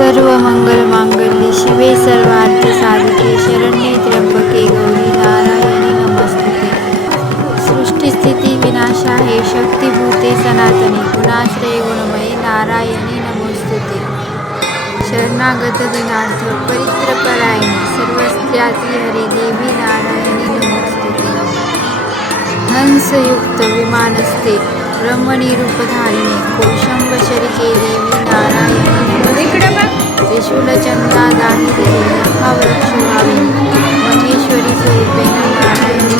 सर्व मंगल मांगल्ये शिवे सर्वार्थ साधिके शरण्ये त्र्यंबके गौरी नारायणी नमस्तुते. सृष्टी स्थिती विनाशाहे शक्तिभूते सनातनी गुणाश्रये गुणमये नारायणी नमोस्तुते. शरणागत दिनार्थ परित्रपरायणी सर्वस्त्याती हरे देवी नारायणी नमोस्तुते. हंसयुक्त विमानस्ते ब्रह्मणी रूपधारिणे कोशंबशरिके देवी नारायणी त्रिशूलचंद्रा दाहिते महावृक्ष भाविनी महेश्वरी स्वरूपेण नारायणी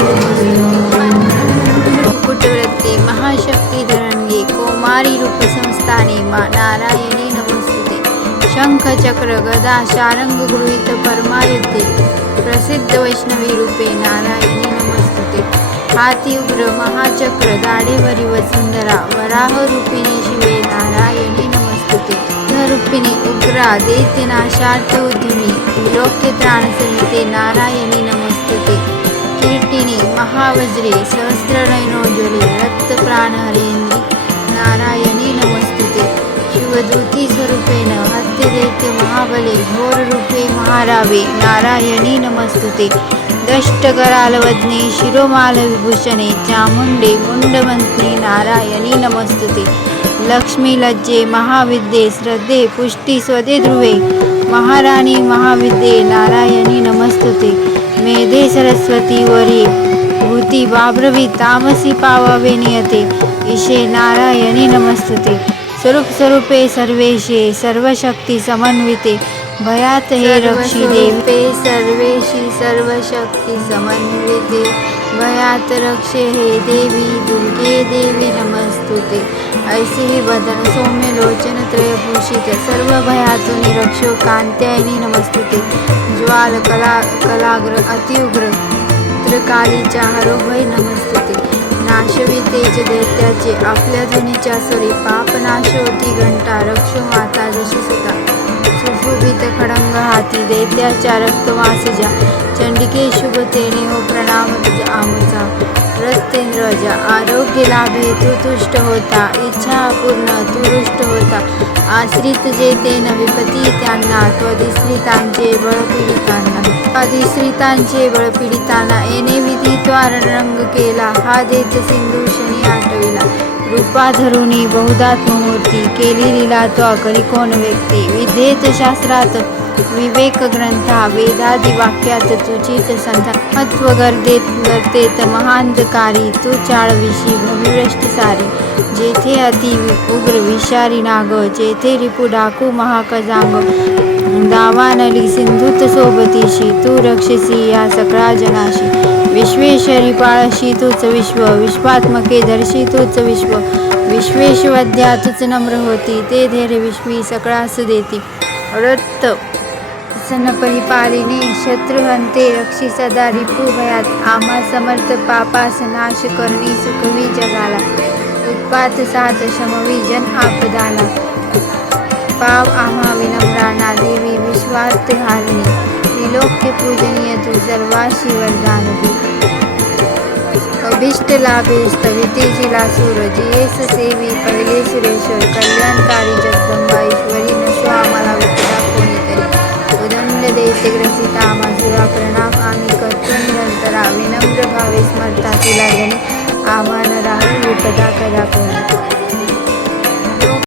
मुकुटवृत्ते महाशक्ती धरण्ये कौमारी रूप संस्थाने नारायणी नमोस्तुते. शंख चक्र गदा शारंग गृहीत परमायुद्धे प्रसिद्ध वैष्णवी रूपे नारायणी नमोस्तुते. हाती उग्र महाचक्र दाढेवरी वसुंधरा वराह रूपिणी शिवे नारायणी नमस्तुते. रूपिणी उग्रा दैत्यनाशार्थ उद्यमी विलोक्य त्राणसहिते नारायणी नमस्तुते. किरीटिनी महावज्रे सहस्रनयनोज्वले रक्तप्राणहरेन्द्री नारायणी नमस्तुते. शिवदूती स्वरूपेण हत्य दैत्य महाबले घोर रूपे महारावे नारायणी नमस्तुते. दष्टकरालवदने शिरोमाल विभूषणे चामुंडे मुंडमंत्री नारायणी नमस्तुते. लक्ष्मी लज्जे महाविद्ये श्रद्धे पुष्टी स्वदे ध्रुवे महाराणी महाविद्ये नारायणी नमस्तुते. मेधे सरस्वती वरी भूती बाब्रवी तामसी पावावे नियते ईशे नारायणी नमस्तुते. स्वरूपे सर्वेशे सर्वशक्ती समन्विते भयात हे रक्षी देवी सर्वेशी सर्वशक्ती समन्विते भयात रक्षे हे देवी दुर्गे देवी नमस्तुते. ऐसे हे वदन सौम्य लोचन त्रयभूषित सर्व भयातून रक्षो कांत्यायनी नमस्तुते. ज्वाल कलाग्र अतिउग्र त्रिकालीच्या हरोभय नमस्तुते. नाशवी तेज दैत्याचे आपल्या ध्वनीच्या स्वरी पापनाशोती घंटा रक्षो माता जशी सुता. सुशोभित खडंग हाती दैत्याच्या रक्तवासजा चंडिके शुभतेने हो प्रणाम तुझ आमुचा. रत्तेंद्रजा आरोग्य लाभे तू तुष्ट होता इच्छा पूर्ण तू रुष्ट होता. आश्रित जे ते विपती त्यांना त्वधिश्रितांचे बळपीडितांना येणे विधी त्वारंग केला हा दैत्य सिंधू शनी आटविला. रूपा धरुणी बहुदात्ममूर्ती केली लीला त्वा करी कोण व्यक्ती. विधेत शास्त्रात विवेक ग्रंथा वेदादी वाक्यात तुझीच संथा. महत्व गर्तेत महांधकारी तू चाळविशी भविभ्रष्ट सारी. जेथे अति उग्र विषारी नाग जेथे रिपु डाकू महाकजांग दावानली सिंधुत सोबतीशी तू रक्षसी या सकळा जनाशी. विश्वेश्वरी पाळशी तूच विश्व विश्वात्मके धरशी तूच विश्व. विश्वेश्वद्या तुच नम्र होती ते धैर्य विश्वी सकळास देती. रक्त सन परिपालिने शत्रुहंते रक्षी सदा रिपु भयात आम्हा समर्थ पापास नाश करणी सुखवी जगाला. उत्पात सात शमवी जन आपदाला पाव आम्हा विनम्रांना देवी विश्वार्थ हारिणी. त्रिलोक्य पूजनीय तू सर्वाशी वरदान दे. अभिष्ट लाभे स्तविते जिलासूर जियेस सेवी पहिले सुरेश्वर. कल्याणकारी जगदंबा ईश्वरी नसो आम्हाला विपदा कोणीतरी. उदंड दैत्यग्रसिता आम्हासुरा प्रणाम आम्ही करतो निरंतरा. विनम्र भावे स्मरता तुला जनी आम्हाला राहू विपदा कदा कोणी.